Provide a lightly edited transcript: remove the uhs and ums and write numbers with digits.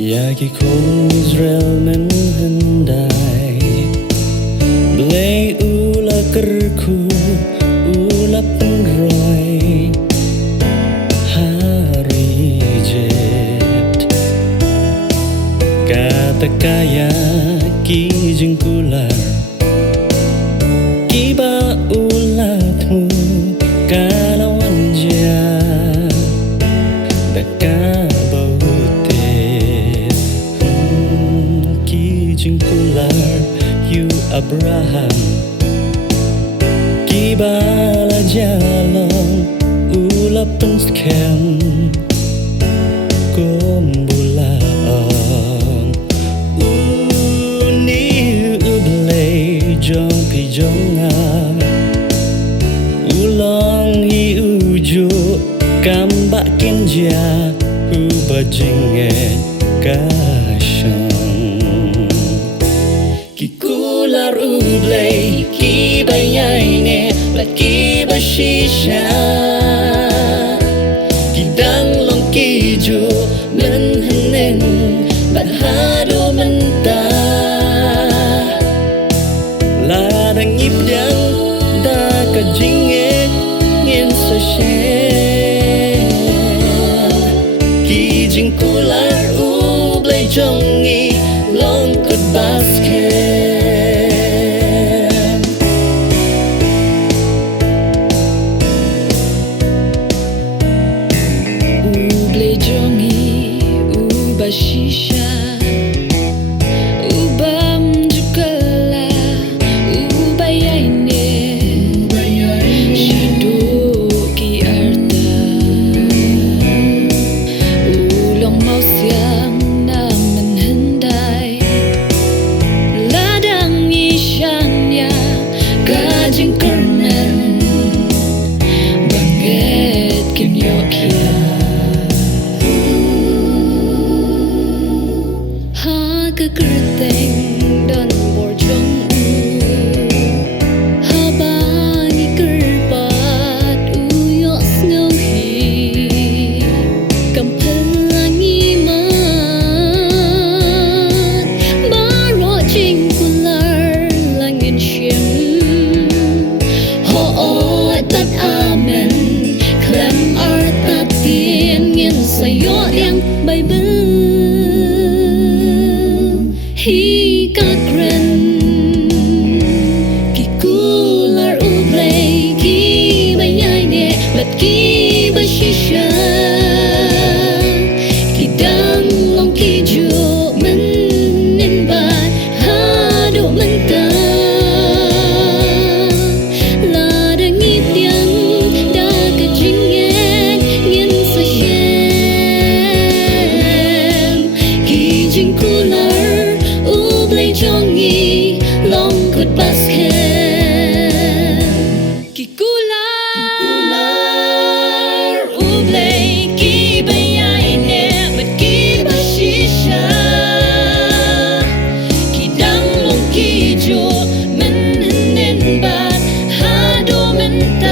Yagi kong Israel menhendai belai ula kerku ula pengroy hari jet kata kaya ki jengkular kiba ulatmu kalawan ja daka jengkular yu Abraham kibala jalong ulapan skem kumbulaong uni ublay jong pijonga ulong hi uju kambak kinja ubajinge kasyong Kikular ublay kibayayne bat kibashisha Kidang long kiju menhenen bat hado menta Ladang ibdang da kajinge ngin sa shen Kijing kular ublay jongi long kut basket Shisha ubam jukala ubayayne shadu ki arta ulong mau siang na menhendai ladang isyannya kajing kernen banget kim yokia kekerteng dan borjong habangi kerpat uyok snowhi kampelangi mat baro jingkular langit syem ho tat amen klem artat tien ngin sayo yang Bible Hi kakren Kikular ublay kibayayne bat kibashisha Kidang long kiju menen bat hado menta Ladang ityang da kajingen ngin sa shen Kijing kular jongi long kut basket Kikular ublay kibayayne bat kibashisha Kidang long kiju menhenen bat hado menta